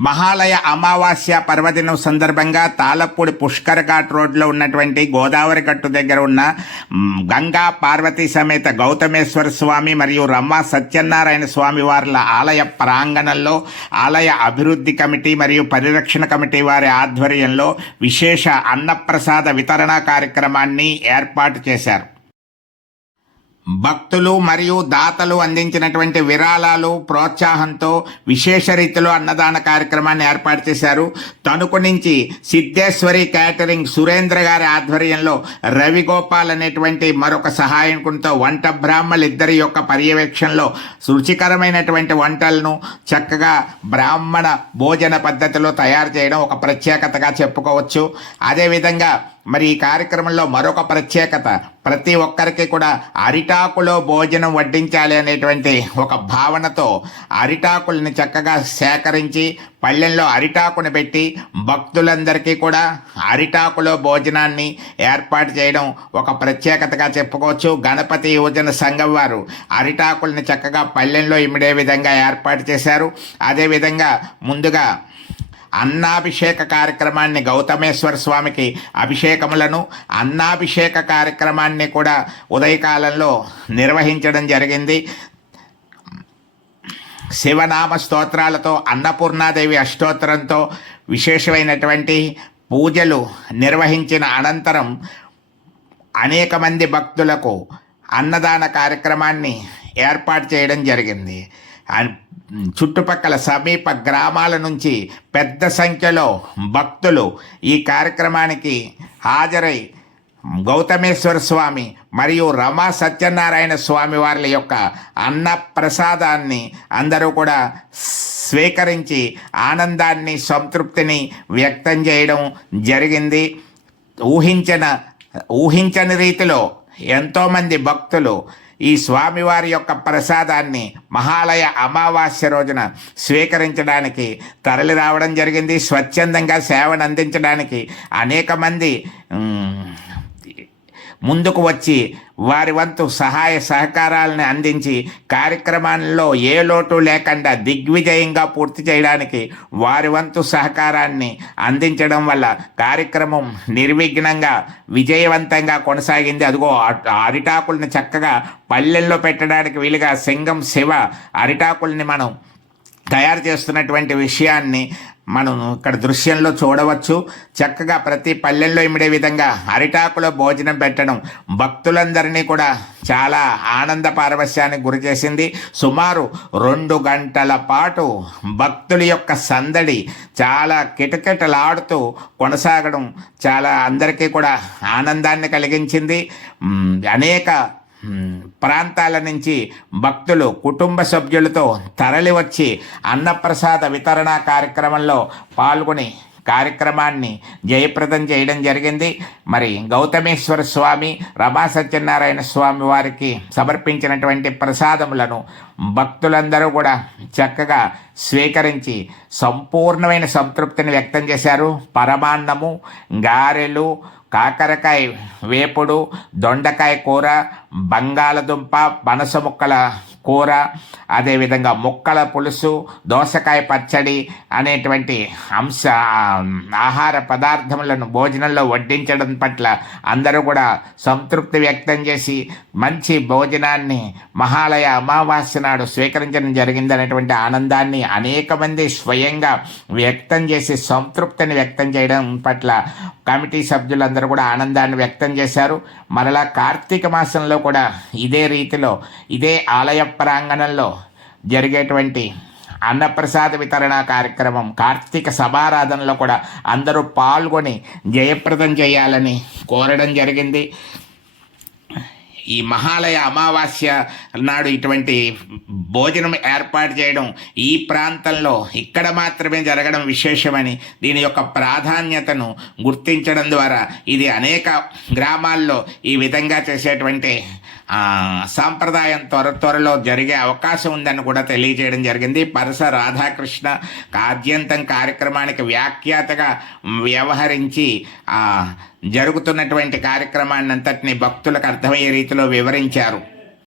మహాలయ అమావాస్య పర్వదినం సందర్భంగా తాళపూడి పుష్కర్ ఘాట్ రోడ్లో ఉన్నటువంటి గోదావరి గట్టు దగ్గర ఉన్న గంగా పార్వతీ సమేత గౌతమేశ్వర స్వామి మరియు రమ్మ సత్యనారాయణ స్వామి వార్ల ఆలయ ప్రాంగణంలో ఆలయ అభివృద్ధి కమిటీ మరియు పరిరక్షణ కమిటీ వారి ఆధ్వర్యంలో విశేష అన్నప్రసాద వితరణ కార్యక్రమాన్ని ఏర్పాటు చేశారు. భక్తులు మరియు దాతలు అందించినటువంటి విరాళాలు ప్రోత్సాహంతో విశేష రీతిలో అన్నదాన కార్యక్రమాన్ని ఏర్పాటు చేశారు. తణుకు నుంచి సిద్ధేశ్వరి క్యాటరింగ్ సురేంద్ర గారి ఆధ్వర్యంలో రవిగోపాల్ అనేటువంటి మరొక సహాయకునితో వంట బ్రాహ్మలు ఇద్దరి యొక్క పర్యవేక్షణలో రుచికరమైనటువంటి వంటలను చక్కగా బ్రాహ్మణ భోజన పద్ధతిలో తయారు చేయడం ఒక ప్రత్యేకతగా చెప్పుకోవచ్చు. అదేవిధంగా మరి ఈ కార్యక్రమంలో మరొక ప్రత్యేకత. ప్రతి ఒక్కరికి కూడా అరిటాకులో భోజనం వడ్డించాలి అనేటువంటి ఒక భావనతో అరిటాకుల్ని చక్కగా సేకరించి పళ్ళెంలో అరిటాకును పెట్టి భక్తులందరికీ కూడా అరిటాకులో భోజనాన్ని ఏర్పాటు చేయడం ఒక ప్రత్యేకతగా చెప్పుకోవచ్చు. గణపతి యువజన సంఘం వారు అరిటాకుల్ని చక్కగా పళ్ళెంలో ఇమిడే విధంగా ఏర్పాటు చేశారు. అదేవిధంగా ముందుగా అన్నాభిషేక కార్యక్రమాన్ని గౌతమేశ్వర స్వామికి అభిషేకములను అన్నాభిషేక కార్యక్రమాన్ని కూడా ఉదయకాలంలో నిర్వహించడం జరిగింది. శివనామ స్తోత్రాలతో అన్నపూర్ణాదేవి అష్టోత్తరంతో విశేషమైనటువంటి పూజలు నిర్వహించిన అనంతరం అనేక మంది భక్తులకు అన్నదాన కార్యక్రమాన్ని ఏర్పాటు చేయడం జరిగింది. చుట్టుపక్కల సమీప గ్రామాల నుంచి పెద్ద సంఖ్యలో భక్తులు ఈ కార్యక్రమానికి హాజరై గౌతమేశ్వర స్వామి మరియు రమా సత్యనారాయణ స్వామి వారి యొక్క అన్న ప్రసాదాన్ని అందరూ కూడా స్వీకరించి ఆనందాన్ని సంతృప్తిని వ్యక్తం చేయడం జరిగింది. ఊహించిన ఊహించని రీతిలో ఎంతోమంది భక్తులు ఈ స్వామివారి యొక్క ప్రసాదాన్ని మహాలయ అమావాస్య రోజున స్వీకరించడానికి తరలి రావడం జరిగింది. స్వచ్ఛందంగా సేవను అందించడానికి అనేక మంది ముందుకు వచ్చి వారి వంతు సహాయ సహకారాలను అందించి కార్యక్రమాల్లో ఏ లోటు లేకుండా దిగ్విజయంగా పూర్తి చేయడానికి వారి వంతు సహకారాన్ని అందించడం వల్ల కార్యక్రమం నిర్విఘ్నంగా విజయవంతంగా కొనసాగింది. అదిగో అరిటాకుల్ని చక్కగా పల్లెల్లో పెట్టడానికి వీలుగా సింగం శివ అరిటాకుల్ని మనం తయారు చేస్తున్నటువంటి విషయాన్ని మనం ఇక్కడ దృశ్యంలో చూడవచ్చు చక్కగా ప్రతి పల్లెల్లో ఇమిడే విధంగా అరిటాకులో భోజనం పెట్టడం భక్తులందరినీ కూడా చాలా ఆనంద పారవశ్యానికి గురి చేసింది. సుమారు రెండు గంటల పాటు భక్తుల యొక్క సందడి చాలా కిటకిటలాడుతూ కొనసాగడం చాలా అందరికీ కూడా ఆనందాన్ని కలిగించింది. అనేక ప్రాంతాల నుంచి భక్తులు కుటుంబ సభ్యులతో తరలి వచ్చి అన్నప్రసాద వితరణ కార్యక్రమంలో పాల్గొని కార్యక్రమాన్ని జయప్రదం చేయడం జరిగింది. మరి గౌతమేశ్వర స్వామి రమా సత్యనారాయణ స్వామి వారికి సమర్పించినటువంటి ప్రసాదములను భక్తులందరూ కూడా చక్కగా స్వీకరించి సంపూర్ణమైన సంతృప్తిని వ్యక్తం చేశారు. పరమాన్నము గారెలు కాకరకాయ వేపుడు దొండకాయ కూర బంగాళదుంప పనస ముక్కల కూర అదేవిధంగా ముక్కల పులుసు దోసకాయ పచ్చడి అనేటువంటి అంశ ఆహార పదార్థములను భోజనంలో వడ్డించడం పట్ల అందరూ కూడా సంతృప్తి వ్యక్తం చేసి మంచి భోజనాన్ని మహాలయ అమావాస్య నాడు స్వీకరించడం జరిగిందనేటువంటి ఆనందాన్ని అనేక మంది స్వయంగా వ్యక్తం చేసి సంతృప్తిని వ్యక్తం చేయడం పట్ల కమిటీ సభ్యులందరూ కూడా ఆనందాన్ని వ్యక్తం చేశారు. మరలా కార్తీక మాసంలో కూడా ఇదే రీతిలో ఇదే ఆలయ ప్రాంగణంలో జరిగేటువంటి అన్నప్రసాద వితరణ కార్యక్రమం కార్తీక సభారాధనలో కూడా అందరూ పాల్గొని జయప్రదం చేయాలని కోరడం జరిగింది. ఈ మహాలయ అమావాస్య నాడు ఇటువంటి భోజనం ఏర్పాటు చేయడం ఈ ప్రాంతంలో ఇక్కడ మాత్రమే జరగడం విశేషమని దీని యొక్క ప్రాధాన్యతను గుర్తించడం ద్వారా ఇది అనేక గ్రామాల్లో ఈ విధంగా చేసేటువంటి సాంప్రదాయం త్వర త్వరలో జరిగే అవకాశం ఉందని కూడా తెలియజేయడం జరిగింది. పరస రాధాకృష్ణ ఆద్యంతం కార్యక్రమానికి వ్యాఖ్యాతగా వ్యవహరించి జరుగుతున్నటువంటి కార్యక్రమాన్ని అంతటిని భక్తులకు అర్థమయ్యే రీతిలో వివరించారు